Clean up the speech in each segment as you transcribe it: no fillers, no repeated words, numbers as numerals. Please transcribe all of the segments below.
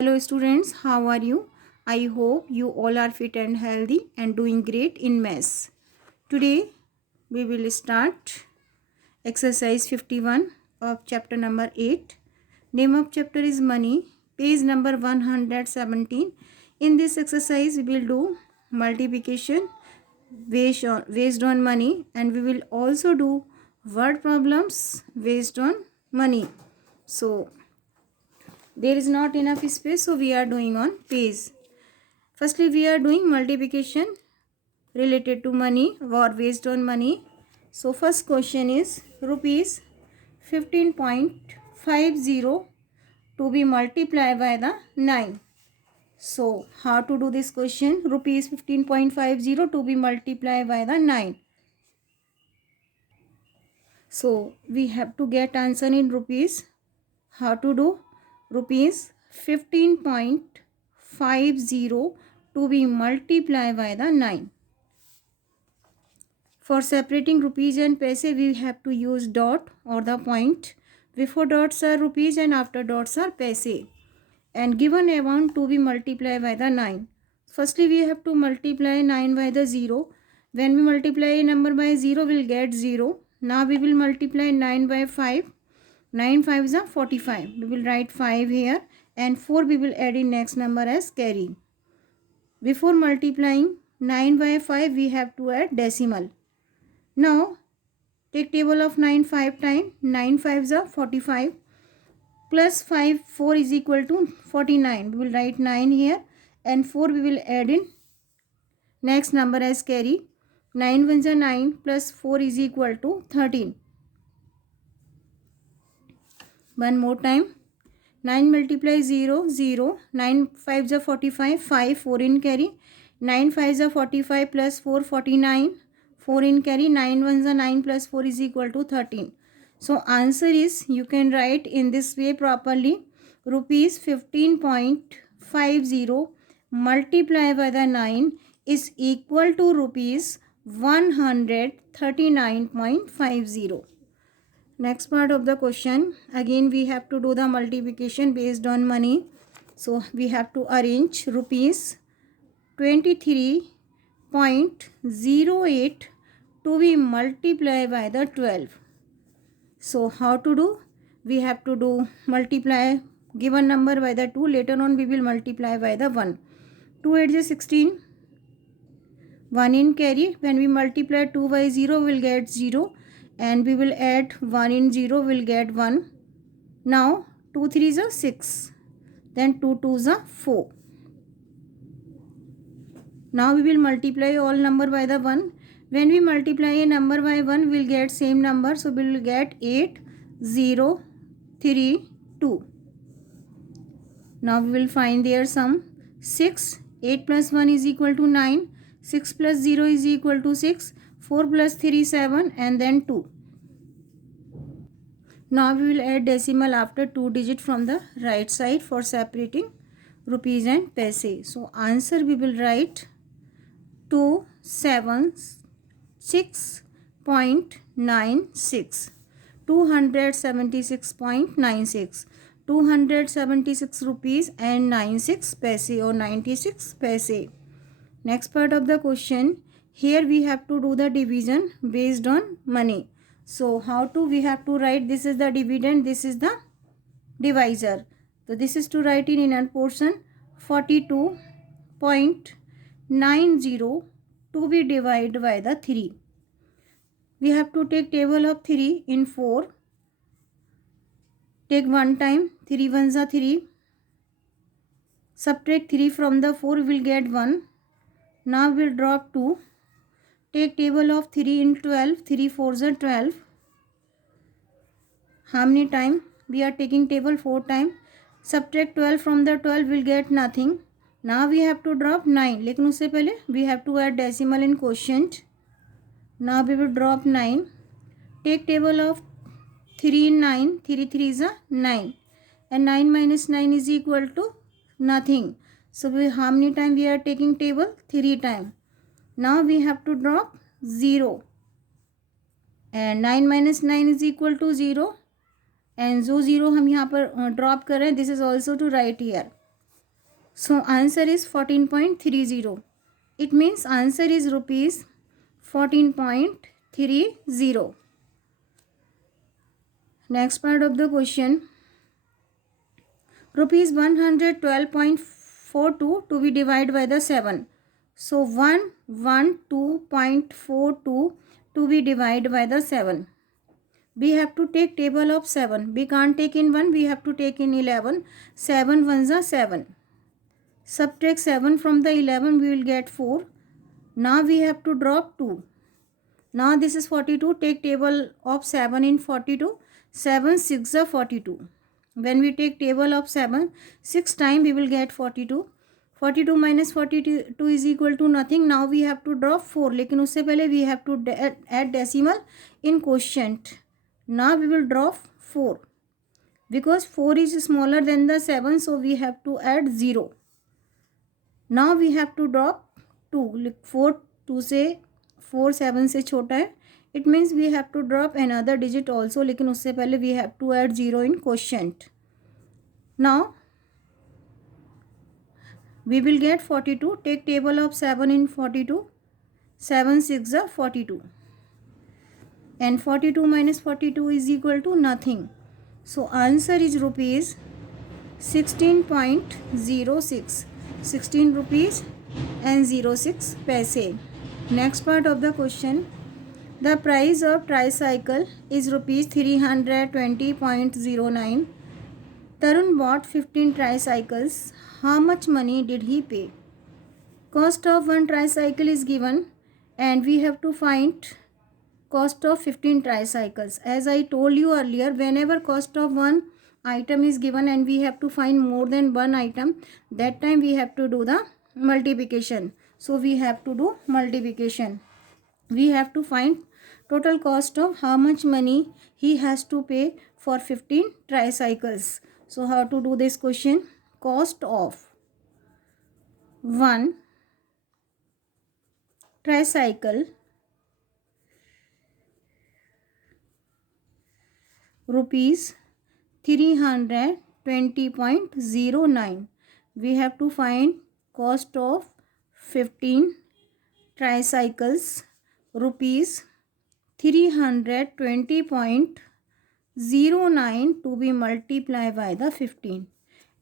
Hello students, how are you? I hope you all are fit and healthy and doing great in maths. Today we will start exercise 51 of chapter number 8. Name of chapter is money, page number 117. In this exercise we will do multiplication based on money, and we will also do word problems based on money. So there is not enough space, so we are doing on page. Firstly, we are doing multiplication related to money or based on money. So first question is rupees 15.50 to be multiplied by the 9. So how to do this question? Rupees 15.50 to be multiplied by the 9. So we have to get answer in rupees. How to do? Rupees 15.50 to be multiplied by the 9. For separating rupees and paise, we have to use dot or the point. Before dots are rupees and after dots are paise. And given amount to be multiplied by the 9. Firstly, we have to multiply 9 by the 0. When we multiply a number by 0, we will get 0. Now we will multiply 9 by 5. 9 5 is 45. We will write 5 here and 4 we will add in next number as carry. Before multiplying 9 by 5, we have to add decimal. Now take table of 9 5 times. 9 5 is 45 plus 5 4 is equal to 49. We will write 9 here and 4 we will add in next number as carry. 9 1 is 9 plus 4 is equal to 13. One more time. 9 multiply 0 0. 9 5 is 45. 5 4 in carry. 9 5 is 45 plus 4 49. 4 in carry. 9 1 is 9 plus 4 is equal to 13. So answer is, you can write in this way properly. Rupees 15.50 multiplied by the 9 is equal to rupees 139.50. Next part of the question, again we have to do the multiplication based on money. So we have to arrange rupees 23.08 to be multiplied by the 12. So how to do? We have to do multiply given number by the 2. Later on we will multiply by the 1. 2 8 is 16. 1 in carry. When we multiply 2 by 0, we will get 0. And we will add 1 in 0, we will get 1. Now 2 3 is 6. Then 2 2 is 4. Now we will multiply all number by the 1. When we multiply a number by 1, we will get same number. So we will get 8 0 3 2. Now we will find their sum. 6. 8 plus 1 is equal to 9. 6 plus 0 is equal to 6. 4 plus 3 7 and then 2. Now we will add decimal after 2 digit from the right side for separating rupees and paise. So answer we will write 276.96. 276.96. 276 rupees and 96 paise or 96 paise. Next part of the question, here we have to do the division based on money. So how to? We have to write, this is the dividend, this is the divisor. So this is to write in inner portion 42.90 to be divided by the 3. We have to take table of 3 in 4. Take 1 time. 3 ones are 3. Subtract 3 from the 4, we will get 1. Now we will drop 2. Take table of 3 in 12. 3 4s are 12. How many time? We are taking table 4 time. Subtract 12 from the 12, will get nothing. Now we have to drop 9. लेकिन उससे पहले we have to add decimal in quotient. Now we will drop 9. Take table of 3 in 9. 3 3 is a 9. And 9 minus 9 is equal to nothing. So how many time we are taking table? 3 time. Now we have to drop 0. And 9 minus 9 is equal to 0. And जो 0 हम यहाँ पर drop कर रहे हैं, this is also to write here. So answer is 14.30. It means answer is rupees 14.30. Next part of the question. Rupees 112.42 to be divided by the 7. So 112.42 to be divided by the 7. We have to take table of 7. We can't take in 1. We have to take in 11. 7 ones are 7. Subtract 7 from the 11. We will get 4. Now we have to drop 2. Now this is 42. Take table of 7 in 42. 7 6 are 42. When we take table of 7, 6 times we will get 42. 42 minus 42 is equal to nothing. Now we have to drop 4. लेकिन उससे पहले we have to add decimal in quotient. Now we will drop 4. Because 4 is smaller than the 7, so we have to add 0. Now we have to drop 2. 4 2 से 4 7 से छोटा है. It means we have to drop another digit also. लेकिन उससे पहले we have to add 0 in quotient. Now we will get 42. Take table of 7 in 42. 7 6 are 42. And 42 minus 42 is equal to nothing. So answer is rupees 16.06. 16 rupees and 06 paise. Next part of the question. The price of tricycle is rupees 320.09. Tarun bought 15 tricycles. How much money did he pay? Cost of one tricycle is given and we have to find cost of 15 tricycles. As I told you earlier, whenever cost of one item is given and we have to find more than one item, that time we have to do the multiplication. So we have to do multiplication. We have to find total cost of how much money he has to pay for 15 tricycles. So how to do this question? Cost of one tricycle rupees 320.09. We have to find cost of 15 tricycles rupees 320.09 to be multiplied by the 15,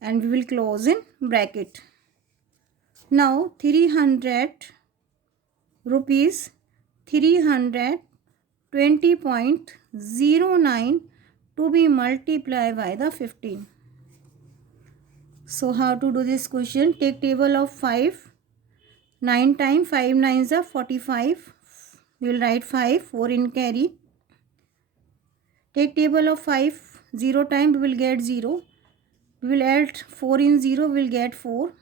and we will close in bracket. Now 300 rupees 320.09 to be multiplied by the 15. So how to do this question? Take table of 5. 9 times 5 9s are 45. We will write 5. 4 in carry. Take table of 5. 0 time we will get 0. We will add 4 in 0. We will get 4.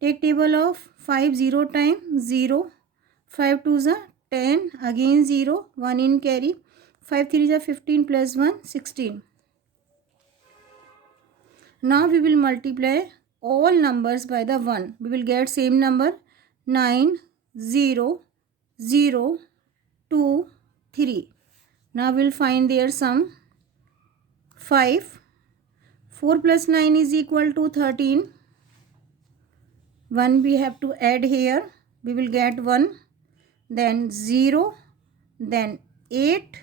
Take table of 5. 0 time 0. 5 2s are 10. Again 0. 1 in carry. 5 3s are 15 plus 1 16. Now we will multiply all numbers by the 1. We will get same number 9 0 0 2 3. Now we will find their sum. 5. 4 plus 9 is equal to 13. 1 we have to add here. We will get 1. Then 0. Then 8.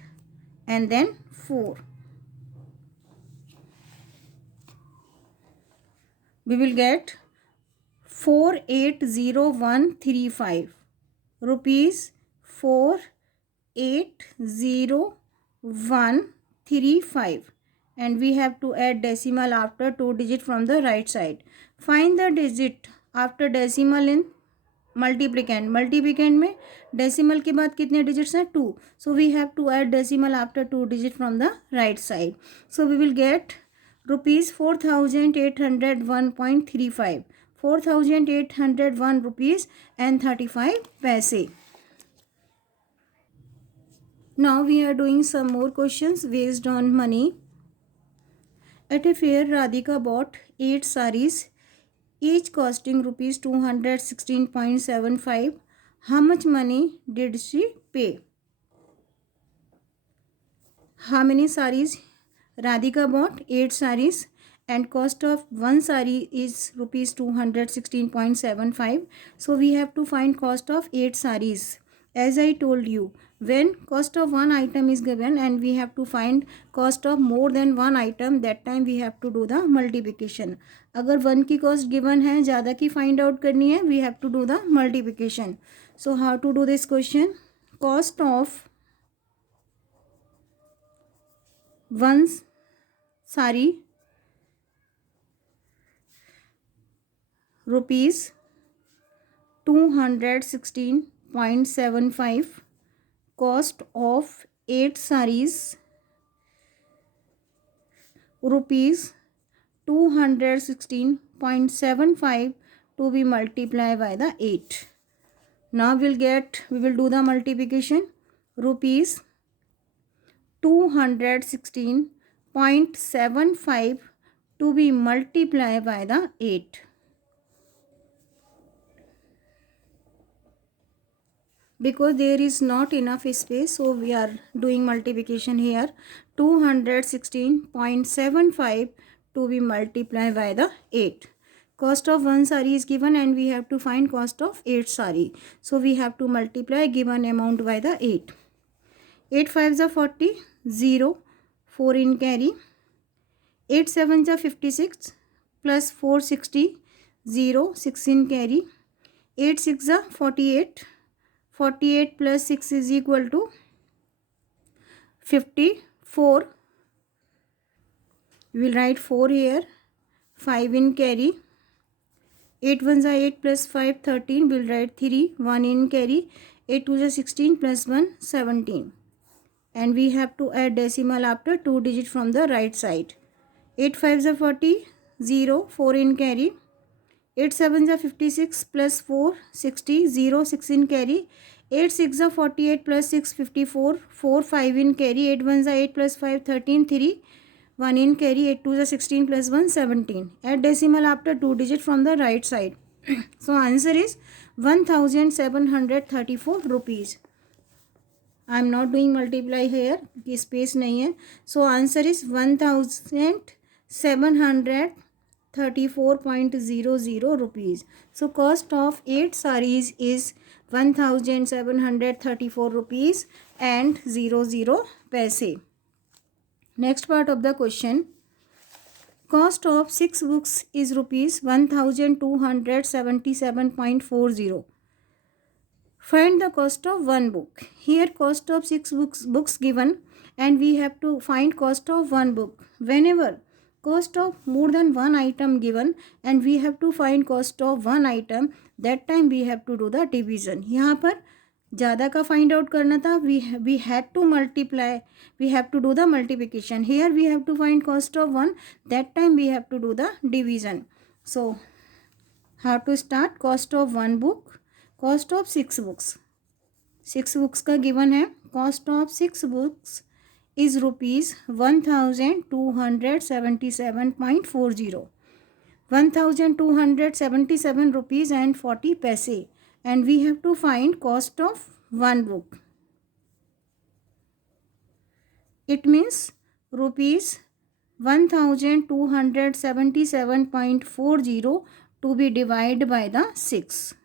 And then 4. We will get 480135 rupees 480135, and we have to add decimal after 2 digit from the right side. Find the digit after decimal in multiplicand. Multiplicand में decimal के बाद कितने digits हैं? 2. So we have to add decimal after 2 digit from the right side. So we will get rupees 4801.35. 4801 rupees and 35 paise. Now we are doing some more questions based on money. At a fair, Radhika bought 8 sarees, each costing rupees 216.75. How much money did she pay? How many sarees? Radhika bought 8 sarees and cost of one sari is rupees 216.75. So we have to find cost of 8 saris. As I told you, when cost of one item is given and we have to find cost of more than one item, that time we have to do the multiplication. अगर one की cost given है, ज़्यादा की find out करनी है, we have to do the multiplication. So how to do this question? Cost of one sari rupees 216.75. Cost of 8 saris rupees 216.75 to be multiplied by the 8. Now we will do the multiplication. Rupees 216.75 to be multiplied by the 8. Because there is not enough space, so we are doing multiplication here. 216.75 to be multiplied by the 8. Cost of one sari is given and we have to find cost of 8 sari. So we have to multiply given amount by the 8. 8 5s are 40, 0, 4 in carry. 8 7s are 56, plus 460, 0, 6 in carry. 8 6 are 48. 48 plus 6 is equal to 54. We will write 4 here. 5 in carry. 8 1s are 8 plus 5 13. We will write 3. 1 in carry. 8 2s are 16 plus 1 17. And we have to add decimal after 2 digit from the right side. 8 5s are 40. 0. 4 in carry. 8 7s are 56 plus 4 60, 0, 6 in carry. 8 6 are 48 plus 6 54, 4 5 in carry. 8 1s are 8 plus 5 13, 3, 1 in carry. 8 2s are 16 plus 1 17. Add decimal after 2 digit from the right side. So answer is 1734 rupees. I am not doing multiply here, space नहीं है. So answer is 1734.00 rupees. So cost of 8 saris is 1734 rupees and 00 paise. Next part of the question. Cost of 6 books is rupees 1277.40. Find the cost of one book. Here cost of 6 books given and we have to find cost of one book. Whenever cost of more than one item given and we have to find cost of one item, that time we have to do the division. यहाँ पर ज़्यादा का find out करना था, we had to multiply, we have to do the multiplication. Here we have to find cost of one, that time we have to do the division. So how to start? Cost of one book, cost of 6 books. 6 books का given है. Cost of 6 books is rupees 1277.40. 1277 rupees and 40 paise. And we have to find cost of one book. It means rupees 1277.40 to be divided by the 6.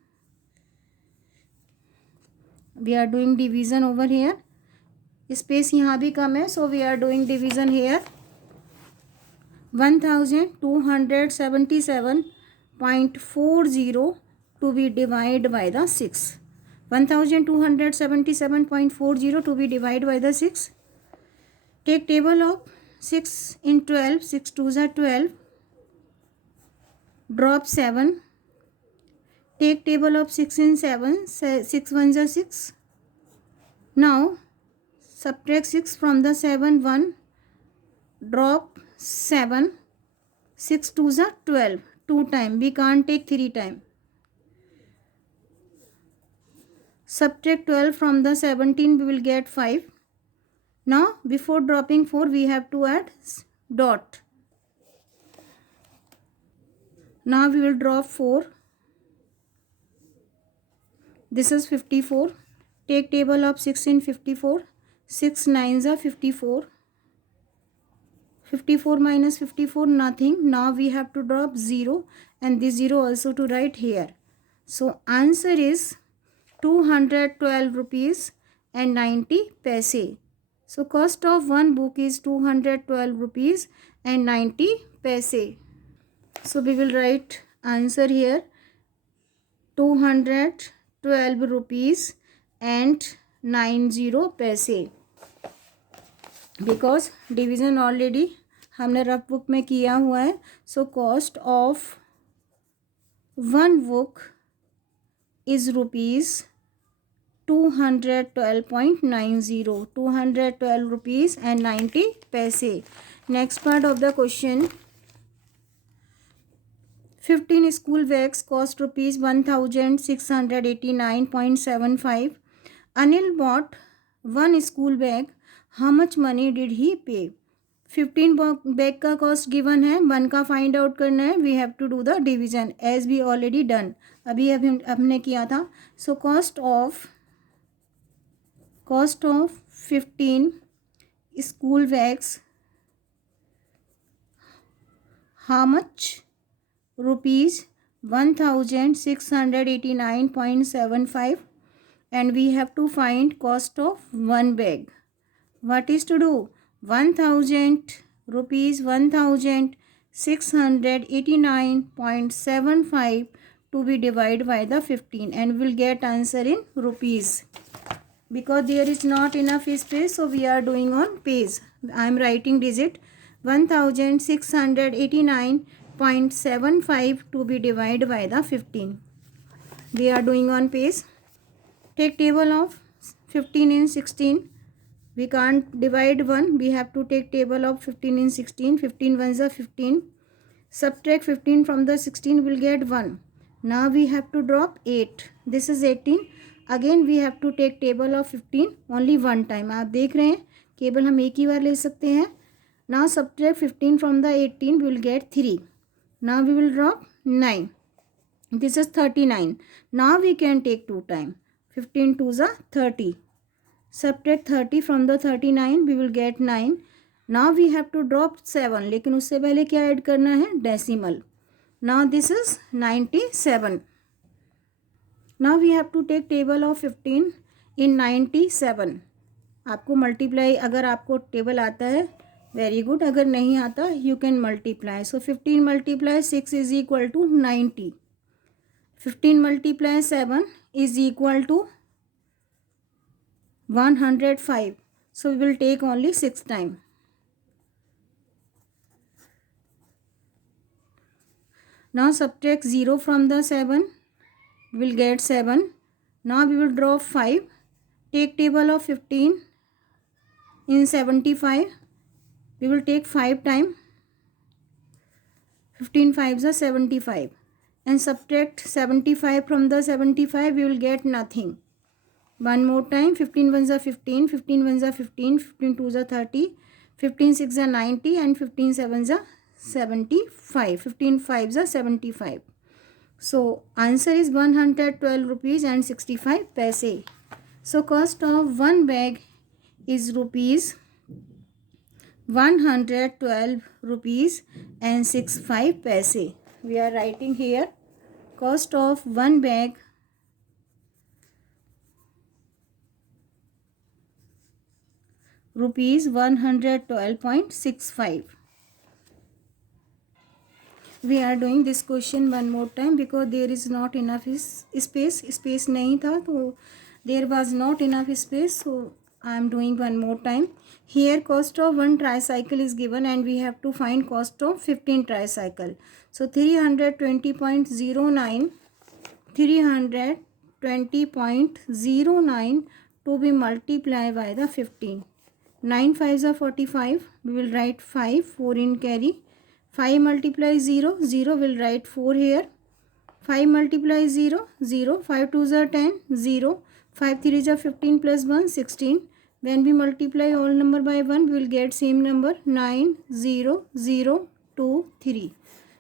We are doing division over here. Space यहाँ भी कम है, so we are doing division here. 1277.40 to be divided by the 6. 1277.40 to be divided by the 6. Take table of 6 in 12. 6 2s are 12. Drop 7. Take table of 6 in 7. 6 1s are 6. Now subtract 6 from the 7. 1. Drop 7. 6 2s are 12. 2 time. We can't take 3 time. Subtract 12 from the 17. We will get 5. Now before dropping 4 we have to add dot. Now we will drop 4. This is 54. Take table of 6 in 54. 6 9s are 54. 54 minus 54, nothing. Now we have to drop 0 and this 0 also to write here. So answer is 212 rupees and 90 paise. So cost of one book is 212 rupees and 90 paise. So we will write answer here 212 rupees and 90 paise, because division already हमने rough book में किया हुआ है. सो cost of one book is rupees 212.90, 212 rupees and 90 paise. Next part of the question, 15 school bags cost rupees 1689.75. Anil bought one school bag. How much money did he pay? 15 bag का cost given है, 1 का find out करना है. We have to do the division as we already done, अभी हमने किया था. So cost of 15 school bags, how much? Rupees 1689.75 and we have to find cost of one bag. What is to do? 1000 rupees, 1689.75 to be divided by the 15 and we'll get answer in rupees. Because there is not enough space, so we are doing on page. I am writing digit 1689.75 to be divided by the 15. We are doing on page. Take table of 15 in 16. We can't divide 1. We have to take table of 15 in 16. 15 ones are 15. Subtract 15 from the 16, will get 1. Now we have to drop 8. This is 18. Again we have to take table of 15 only one time. आप देख रहे हैं केवल हम एक ही बार ले सकते हैं. Now subtract 15 from the 18, we will get 3. Now we will drop 9. This is 39. Now we can take 2 time. 15 2s are 30. Subtract 30 from the 39, we will get 9. Now we have to drop 7. लेकिन उससे पहले क्या add करना है? Decimal. Now this is 97. Now we have to take table of 15 in 97. आपको multiply, अगर आपको table आता है वेरी गुड, अगर नहीं आता you can multiply. So 15 multiply 6 is equal to 90. 15 multiply 7 is equal to 105. So we will take only 6 time. Now subtract 0 from the 7. We will get 7. Now we will drop 5. Take table of 15 in 75. We will take 5 time. 15 5s are 75. And subtract 75 from the 75. We will get nothing. One more time. 15 ones are 15. 15 ones are 15. 15 2s are 30. 15 6 are 90. And 15 7s are 75. 15 5s are 75. So answer is 112 rupees and 65 paise. So cost of one bag is rupees 112 rupees and 65 paise. We are writing here cost of one bag rupees 112.65. We are doing this question one more time because there is not enough space नहीं था, तो there was not enough space, so I am doing one more time. Here cost of one tricycle is given and we have to find cost of 15 tricycle. So 320.09 to be multiplied by the 15. 9 5s are 45. We will write 5, 4 in carry. 5 multiply 0, 0 will write 4 here. 5 multiply 0, 0. 5 2s are 10, 0. 5 3s are 15 plus 1, 16. When we multiply all number by 1, we will get same number 9, 0, 0, 2, 3.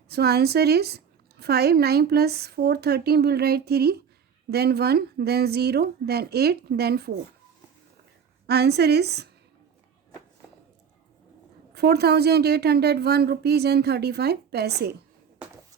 So answer is 5. 9 plus 4, 13. We will write 3, then 1, then 0, then 8, then 4. Answer is 4,801 rupees and 35 paise.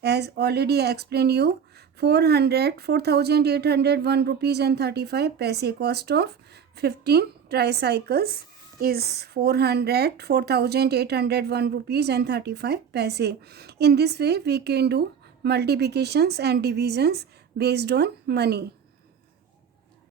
As already explained you, 4,801 rupees and 35 paise. Cost of 15 tricycles is 4,801 rupees and 35 paise. In this way we can do multiplications and divisions based on money.